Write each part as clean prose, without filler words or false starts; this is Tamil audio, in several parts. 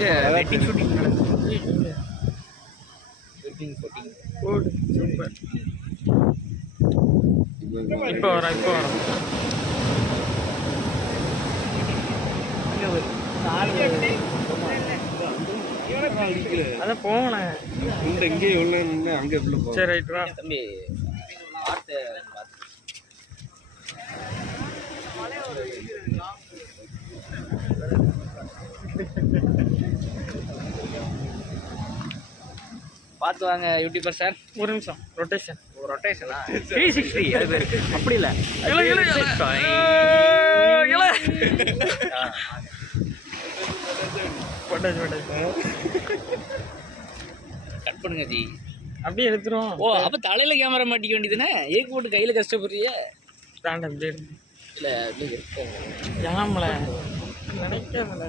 இங்கே வெட்டிங் ஷூட்டிங் நடக்குது. Wedding shooting super. இப்போ வரோம் அதான் போனேன் இங்கே எவ்வளோ அங்கே எப்படி போ. சரி ரைட் வா தம்பி வார்த்தை பார்த்து வாங்க யூடியூபர் சார். ஒரு நிமிஷம் ரொட்டேஷன் ரொட்டேஷனா 360 அது பேர். அப்படி இல்லை கட் பண்ணுங்க ஜி. அப்படியே எடுத்துரும். ஓ அப்போ தலையில கேமரா மாட்டிக்க வேண்டியதுனே. ஏக்கு போட்டு கையில் கஷ்டப்படுறிய. வேண்டாம் அப்படியே இல்லை அப்படியே ஜாமல நினைக்காமல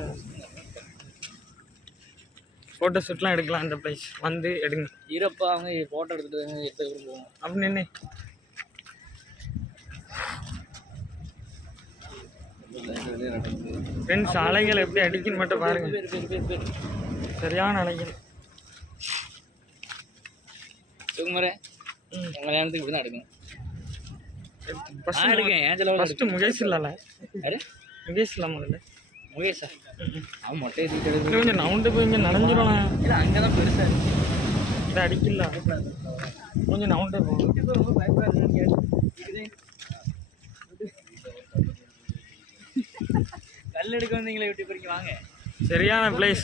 ஃபோட்டோ ஷூட்லாம் எடுக்கலாம். இந்த ப்ளேஸ் வந்து எடுங்க. இருப்பா அவங்க ஃபோட்டோ எடுத்துட்டு எடுத்து போவோம் அப்படி நின்று ஃப்ரெண்ட்ஸ் அலைகள் எப்படி அடிக்குன்னு மட்டும் பாருங்க. சரியான அலைகள். சுகுமாரே உங்கள் கல்யாணத்துக்கு இப்படி தான் எடுக்கணும். எடுக்கேன் ஏன் செலவு. ஃபஸ்ட்டு முகேஷ் இல்லைல்ல? யாரு முகேஷ் இல்லை முதல்ல. முகேஷா? அவன் மொட்டையை தூக்கிட்டு எடுத்து கொஞ்சம் நவுண்டு போய் இங்கே நனைஞ்சிடலாம். இல்லை அங்கே தான் பெருசாக இருக்கு. இதை அடிக்கல கொஞ்சம் நவுண்டே போகும். ரொம்ப பயப்படாது. கல் எடுக்க வந்தீங்களா யூடியூபருக்கு வாங்க. சரியான பிளேஸ்.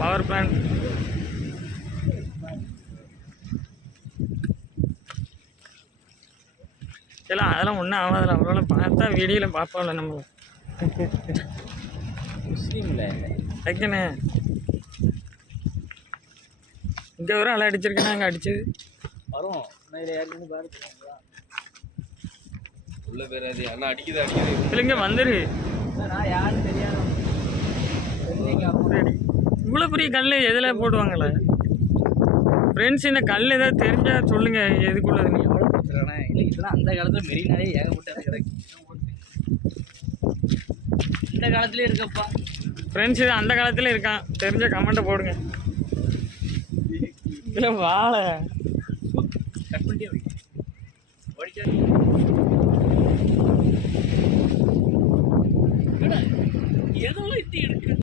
Power plant. இல்லை அதெல்லாம் ஒன்றும் ஆகாதில்ல. அவ்வளோ பார்த்தா வீடியோவில் பார்ப்போம்ல நம்மளை. முஸ்லீமில் வைக்கணே இங்கே வரும் அலை அடிச்சிருக்கேன்னா அங்கே அடிச்சது வரும். இதில் யாருன்னு பாருங்க உள்ள பேராது ஆனால் அடிக்குது இல்லைங்க வந்துரு. நான் யாருன்னு தெரியாது. இவ்வளோ பெரிய கல் எதில் போடுவாங்களே ஃப்ரெண்ட்ஸ்? இந்த கல் ஏதாவது தெரிஞ்சால் சொல்லுங்கள் எதுக்குள்ளது. நீ எவ்வளோ பிரச்சனை இல்லை. இதெல்லாம் அந்த காலத்தில் மெரினாலே ஏகப்பட்ட கிடக்கு. இந்த காலத்துலேயே இருக்கப்பா ஃப்ரெண்ட்ஸ். இது அந்த காலத்தில் இருக்கான் தெரிஞ்ச கமெண்ட்டை போடுங்க. இல்லை வாழை கட் பண்ணிட்டே ஓடிச்சா ஏதோ எடுக்க